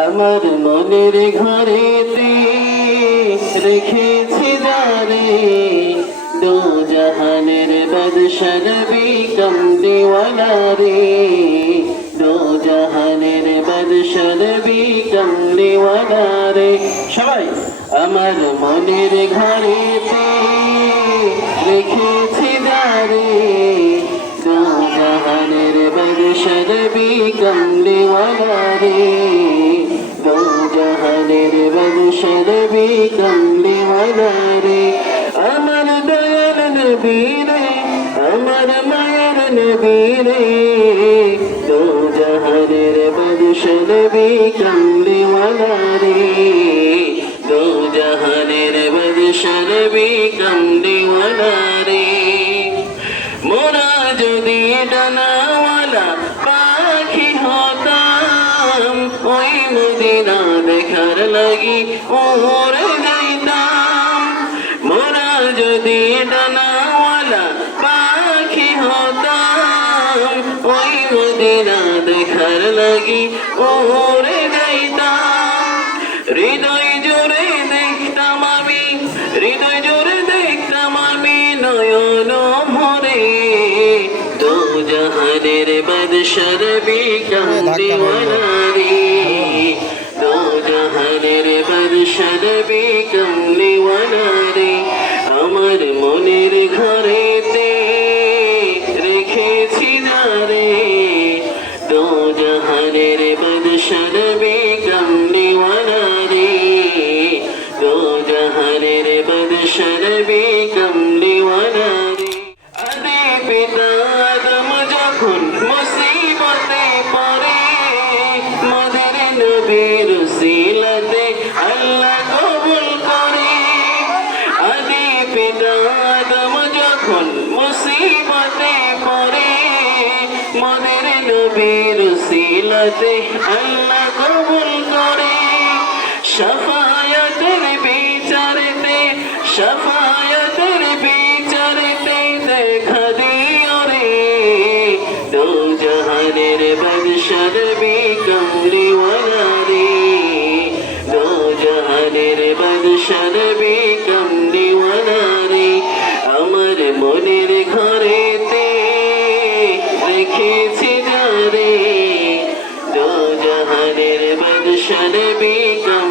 আমার মনের ঘরেতে রেখেছি যারে দো জাহানের বাদশার বিকম দিওয়ানা রে দো জাহানের বাদশার বিকম দিওয়ানা রে সবাই আমার মনের ঘরেতে রেখেছি যারে দো জাহানের বাদশার বিকম দিওয়ানা রে দো জাহানের বাদশার বিকম দিওয়ানা রে আমার দয়াল নবী রে আমার মায়ের নবী রে দো জাহানের বাদশার বিকম দিওয়ানা রে দো জাহানের বাদশার বিকম দিওয়ানা রে মোরা যদি ডানাওয়ালা পাখি হতাম ওই মদিনা দেখার লাগি উড়ে যাইতাম মোরা যদি ডানাওয়ালা পাখি হতাম ওই মদিনা দেখার লাগি উড়ে যাইতাম হৃদয় জোরে দেখতাম আমি হৃদয় জোরে দেখতাম আমি নয়ন ভরে দো জাহানের বাদশার বিকম দিওয়ানা রে দো জাহানের বাদশার বিকম দিওয়ানা রে আমার মনের ঘরেতে রেখেছি যারে দো জাহানের বাদশার বিকম দিওয়ানা রে দো জাহানের বাদশার বিকম দিওয়ানা রে আদি পিতা আদম যখন মুসিবতে পড়ে মদের নবীর উসিলাতে আল্লাহ কবুল করে আদি পিতা আদম যখন মুসিবতে পড়ে মদের নবীর উসিলাতে আল্লাহ কবুল করে শাফায়াতের বিচারেতে শাফায়াতের বিচারেতে দেখা দিও রে দো জাহানের বাদশার বিকম দিওয়ানা রে দো জাহানের বাদশার বিকম দিওয়ানা রে আমার মনের ঘরেতে রেখেছি যারে দো জাহানের বাদশার বিকম